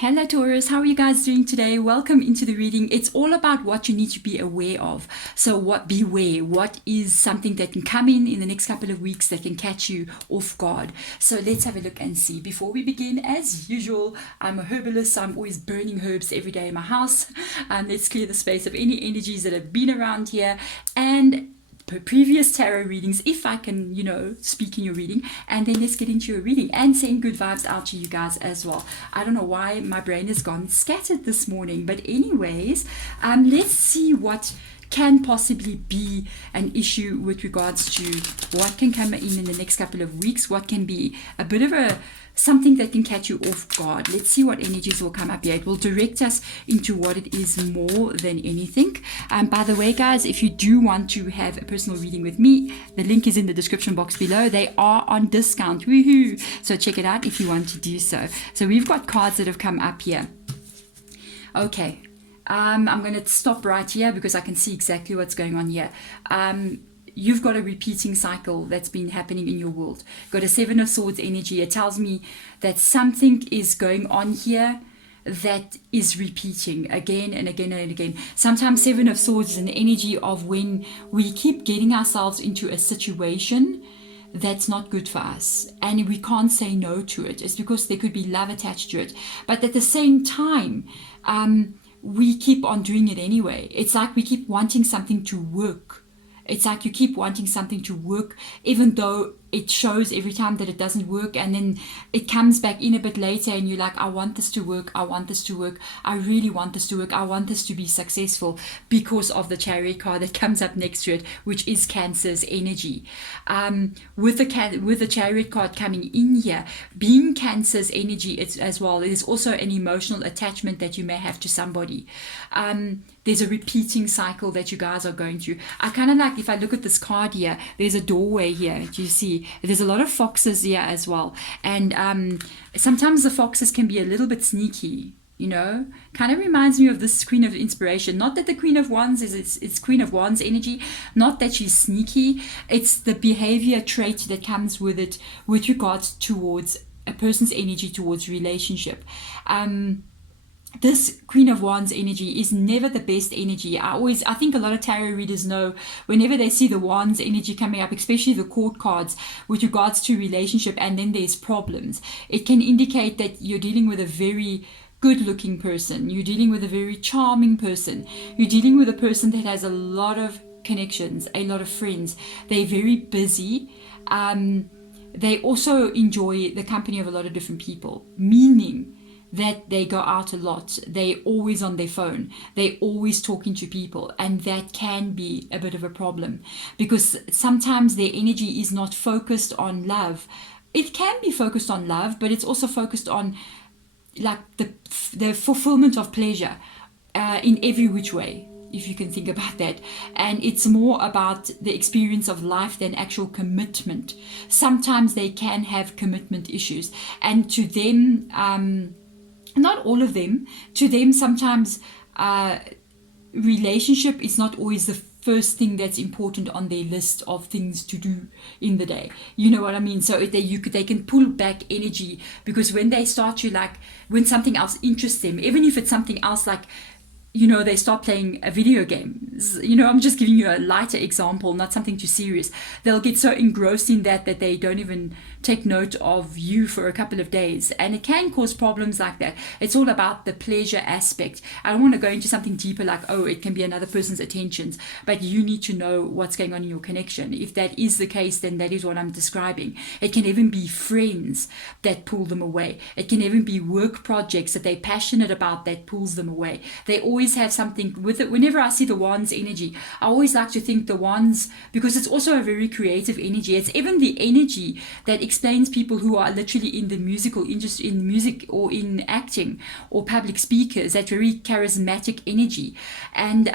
Hello Taurus, how are you guys doing today? Welcome into the reading. It's all about what you need to be aware of. So beware, what is something that can come in the next couple of weeks that can catch you off guard. So let's have a look and see. Before we begin, as usual, I'm a herbalist, so I'm always burning herbs every day in my house. Let's clear the space of any energies that have been around here and previous tarot readings, if I can, speak in your reading, and then let's get into your reading and send good vibes out to you guys as well. I don't know why my brain has gone scattered this morning, but anyways, let's see what can possibly be an issue with regards to what can come in the next couple of weeks, what can be a bit of something that can catch you off guard. Let's see what energies will come up here. It will direct us into what it is more than anything. By the way, guys, if you do want to have a personal reading with me, the link is in the description box below. They are on discount. Woohoo! So check it out if you want to do so. So we've got cards that have come up here. Okay. I'm going to stop right here because I can see exactly what's going on here. You've got a repeating cycle that's been happening in your world. Got a Seven of Swords energy. It tells me that something is going on here that is repeating again and again and again. Sometimes Seven of Swords is an energy of when we keep getting ourselves into a situation that's not good for us and we can't say no to it. It's because there could be love attached to it. But at the same time, we keep on doing it anyway. It's like we keep wanting something to work. It's like you keep wanting something to work, even though it shows every time that it doesn't work, and then it comes back in a bit later and you're like, I want this to work, I want this to work, I really want this to work, I want this to be successful, because of the Chariot card that comes up next to it, which is Cancer's energy. With the Chariot card coming in here, being Cancer's energy as well, there's also an emotional attachment that you may have to somebody. There's a repeating cycle that you guys are going through. I kind of like, if I look at this card here, there's a doorway here, do you see? There's a lot of foxes here as well. And sometimes the foxes can be a little bit sneaky, kind of reminds me of this Queen of Inspiration. Not that the Queen of Wands it's Queen of Wands energy, not that she's sneaky. It's the behavior trait that comes with it with regards towards a person's energy towards relationship. This Queen of Wands energy is never the best energy. I think a lot of tarot readers know whenever they see the Wands energy coming up, especially the court cards with regards to relationship, and then there's problems, it can indicate that you're dealing with a very good looking person, you're dealing with a very charming person, you're dealing with a person that has a lot of connections, a lot of friends. They're very busy. They also enjoy the company of a lot of different people, meaning that they go out a lot, they're always on their phone, they're always talking to people, and that can be a bit of a problem because sometimes their energy is not focused on love. It can be focused on love, but it's also focused on like the fulfillment of pleasure in every which way, if you can think about that. And it's more about the experience of life than actual commitment. Sometimes they can have commitment issues, and to them, not all of them, to them sometimes relationship is not always the first thing that's important on their list of things to do in the day. You know what I mean? So they can pull back energy because when they start to when something else interests them, even if it's something else like, they start playing a video game. I'm just giving you a lighter example, not something too serious. They'll get so engrossed in that they don't even take note of you for a couple of days. And it can cause problems like that. It's all about the pleasure aspect. I don't want to go into something deeper like, it can be another person's attentions, but you need to know what's going on in your connection. If that is the case, then that is what I'm describing. It can even be friends that pull them away. It can even be work projects that they're passionate about that pulls them away. They always have something with it. Whenever I see the Wands energy, I always like to think the Wands, because it's also a very creative energy. It's even the energy that explains people who are literally in the musical industry, in music or in acting or public speakers, that very charismatic energy. And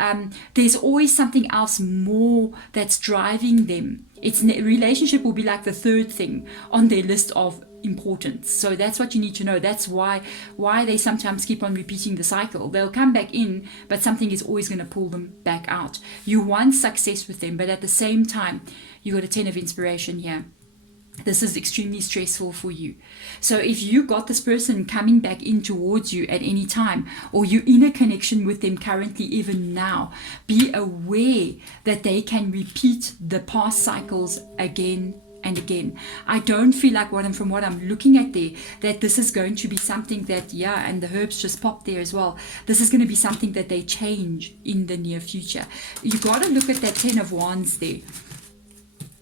there's always something else more that's driving them. Relationship will be like the third thing on their list of importance. So that's what you need to know. That's why they sometimes keep on repeating the cycle. They'll come back in, but something is always going to pull them back out. You want success with them, but at the same time, you got a 10 of Inspiration here. This is extremely stressful for you. So if you got this person coming back in towards you at any time, or you're in a connection with them currently, even now, be aware that they can repeat the past cycles again and again. I don't feel like from what I'm looking at there, that this is going to be something that, and the herbs just popped there as well. This is going to be something that they change in the near future. You got to look at that 10 of Wands there.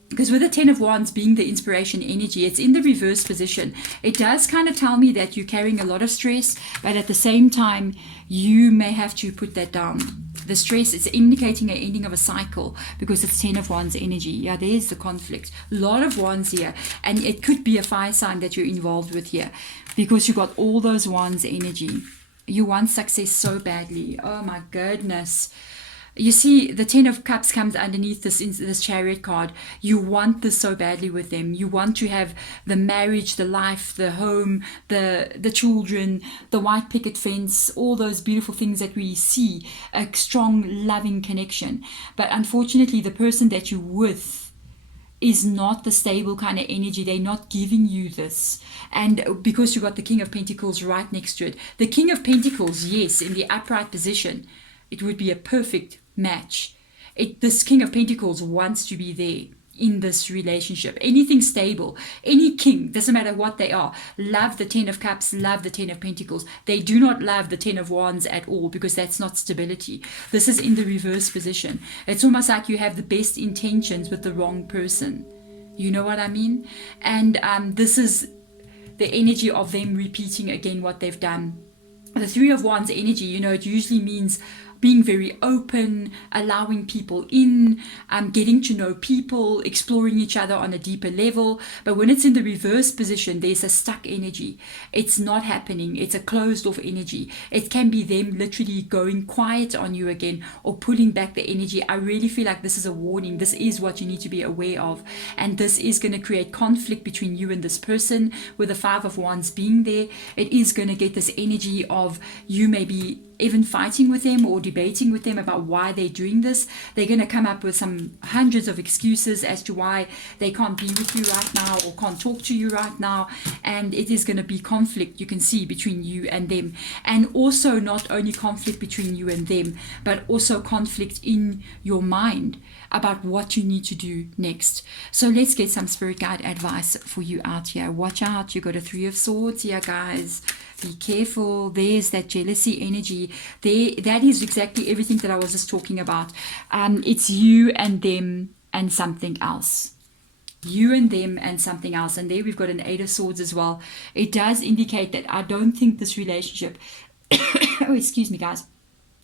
Because with the 10 of Wands being the inspiration energy, it's in the reverse position. It does kind of tell me that you're carrying a lot of stress, but at the same time, you may have to put that down. The stress is indicating an ending of a cycle because it's 10 of Wands energy. Yeah, there's the conflict. A lot of Wands here. And it could be a fire sign that you're involved with here because you got all those Wands energy. You want success so badly. Oh my goodness. You see, the 10 of Cups comes underneath this Chariot card. You want this so badly with them. You want to have the marriage, the life, the home, the children, the white picket fence, all those beautiful things that we see, a strong, loving connection. But unfortunately, the person that you're with is not the stable kind of energy. They're not giving you this. And because you got the King of Pentacles right next to it. The King of Pentacles, yes, in the upright position, it would be a perfect match. This King of Pentacles wants to be there in this relationship. Anything stable, any king, doesn't matter what they are, love the 10 of Cups, love the 10 of Pentacles. They do not love the 10 of Wands at all because that's not stability. This is in the reverse position. It's almost like you have the best intentions with the wrong person. You know what I mean? And this is the energy of them repeating again what they've done. The 3 of Wands energy, it usually means being very open, allowing people in, getting to know people, exploring each other on a deeper level. But when it's in the reverse position, there's a stuck energy. It's not happening. It's a closed off energy. It can be them literally going quiet on you again or pulling back the energy. I really feel like this is a warning. This is what you need to be aware of. And this is going to create conflict between you and this person. With the 5 of Wands being there, it is going to get this energy of you maybe even fighting with them or debating with them about why they're doing this. They're going to come up with some hundreds of excuses as to why they can't be with you right now or can't talk to you right now. And it is going to be conflict, you can see, between you and them. And also not only conflict between you and them, but also conflict in your mind about what you need to do next. So let's get some spirit guide advice for you out here. Watch out. You got a 3 of Swords here, guys. Be careful. There's that jealousy energy. That is exactly everything that I was just talking about. It's you and them and something else. You and them and something else. And there we've got an 8 of Swords as well. It does indicate that I don't think this relationship oh, excuse me, guys.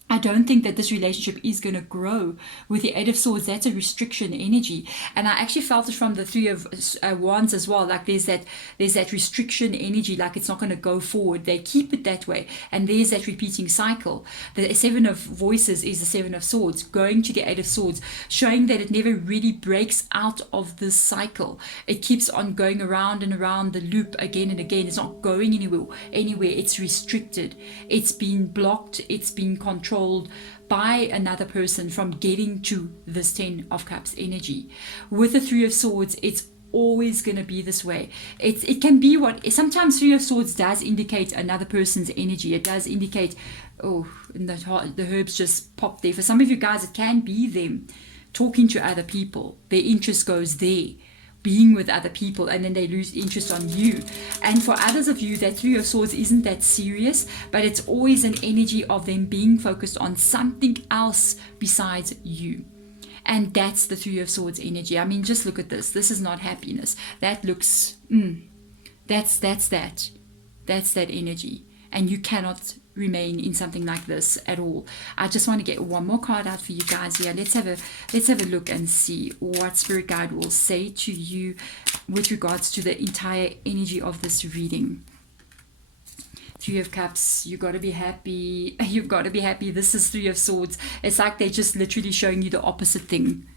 I don't think that this relationship is going to grow. With the 8 of Swords, that's a restriction energy. And I actually felt it from the 3 of Wands as well. Like there's that restriction energy, like it's not going to go forward. They keep it that way. And there's that repeating cycle. The 7 of Voices is the 7 of Swords, going to the 8 of Swords, showing that it never really breaks out of this cycle. It keeps on going around and around the loop again and again. It's not going anywhere. It's restricted. It's been blocked. It's been controlled by another person from getting to this 10 of Cups energy. With the 3 of Swords, it's always going to be this way. It can be what sometimes 3 of Swords does indicate another person's energy. It does indicate, and the herbs just pop there. For some of you guys, it can be them talking to other people. Their interest goes there, being with other people, and then they lose interest on you. And for others of you, that 3 of Swords isn't that serious, but it's always an energy of them being focused on something else besides you. And that's the 3 of Swords energy. I mean, just look at this. This is not happiness. That looks, that's that energy. And you cannot remain in something like this at all. I just want to get one more card out for you guys here. Let's have a look and see what spirit guide will say to you with regards to the entire energy of this reading. 3 of Cups, you got to be happy. You've got to be happy. This is 3 of Swords. It's like they're just literally showing you the opposite thing.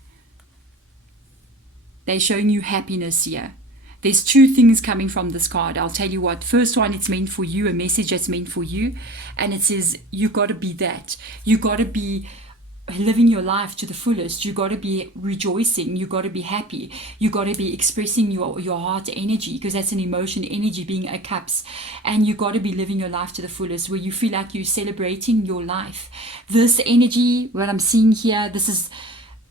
They're showing you happiness here. There's 2 things coming from this card. I'll tell you what. First one, it's meant for you, a message that's meant for you. And it says, you got to be that. You got to be living your life to the fullest. You got to be rejoicing, you got to be happy, you got to be expressing your heart energy, because that's an emotion energy, being a cups. And you got to be living your life to the fullest, where you feel like you're celebrating your life. This energy, what I'm seeing here, this is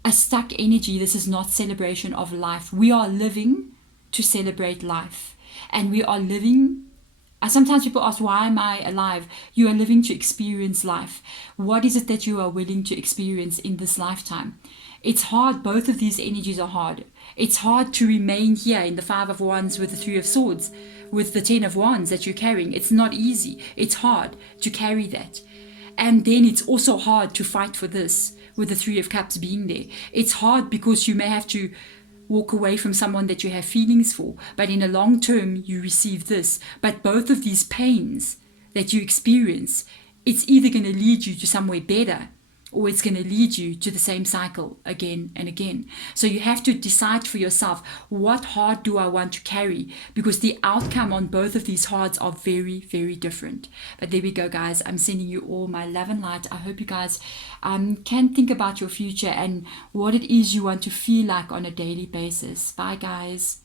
a stuck energy. This is not celebration of life. We are living to celebrate life, and we are living. Sometimes people ask, why am I alive? You are living to experience life. What is it that you are willing to experience in this lifetime? It's hard. Both of these energies are hard. It's hard to remain here in the Five of Wands with the Three of Swords, with the Ten of Wands that you're carrying. It's not easy. It's hard to carry that. And then it's also hard to fight for this with the Three of Cups being there. It's hard because you may have to walk away from someone that you have feelings for, but in a long term you receive this. But both of these pains that you experience, it's either going to lead you to somewhere better, or it's going to lead you to the same cycle again and again. So you have to decide for yourself, what heart do I want to carry? Because the outcome on both of these hearts are very, very different. But there we go, guys. I'm sending you all my love and light. I hope you guys can think about your future and what it is you want to feel like on a daily basis. Bye, guys.